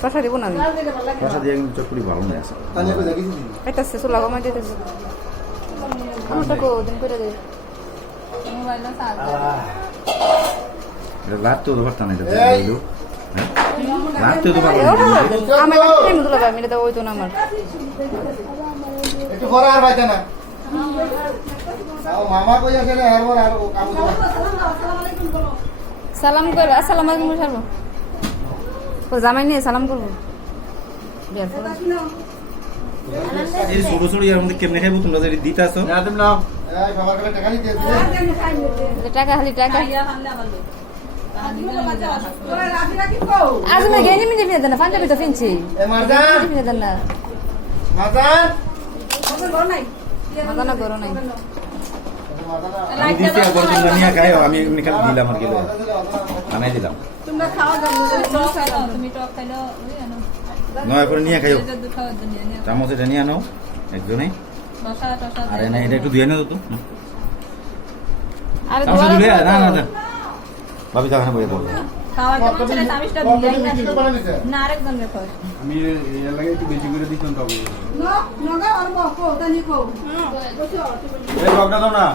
শসা দিব না আমি শসা দিয়ে কিন্তু চটপটি ভালো না আছে খাইতেছে চুলা কমাই দিতেছে আমারটা কো দিন করে দে এটা রাত তো পারতাম না এটা দিলো রাত তো পারতাম আমার টাইম দুলা ভাই মিলে দাও ওই তো না আমার একটু পরে আর বাইতে না মামা কই আছে রে আর কাম সালাম কর আসসালামু আলাইকুম সারবো ও জামাই নিয়ে সালাম করবো বিয়ার পর এই ছোট ছোট ইয়ার মধ্যে কেমনে খাইবো তোমরা যদি দিতে আসো না তুমি নাও এই সবার কাছে টাকা নিতে টাকা খালি টাকা আজ না গেনি মিনি ফিরে দেন পাঞ্জাবি তো ফিনছি এ মারজান ফিরে দেন না মারজান মাথা না করো নাই আমি দিতে একবার তোমরা নিয়ে খাইও আমি এমনি খালি দিলাম আর কি আনাই দিলাম তোমরা খাওয়া দাও তুমি টক খাইলো নয় করে নিয়ে খাইও চামচ এটা নিয়ে আনো একজনে আরে না এটা একটু ধুয়ে নাও তো আরে চামচ ধুয়ে না না না ভাবি যাও না বইয়ে বল খাওয়া দাও ছেলে তামিশটা দিয়ে না আরেকজন দেখো আমি এর লাগে একটু বেশি করে দিতাম তবে নগা আর বকো তানি কো এই বকটা দাও না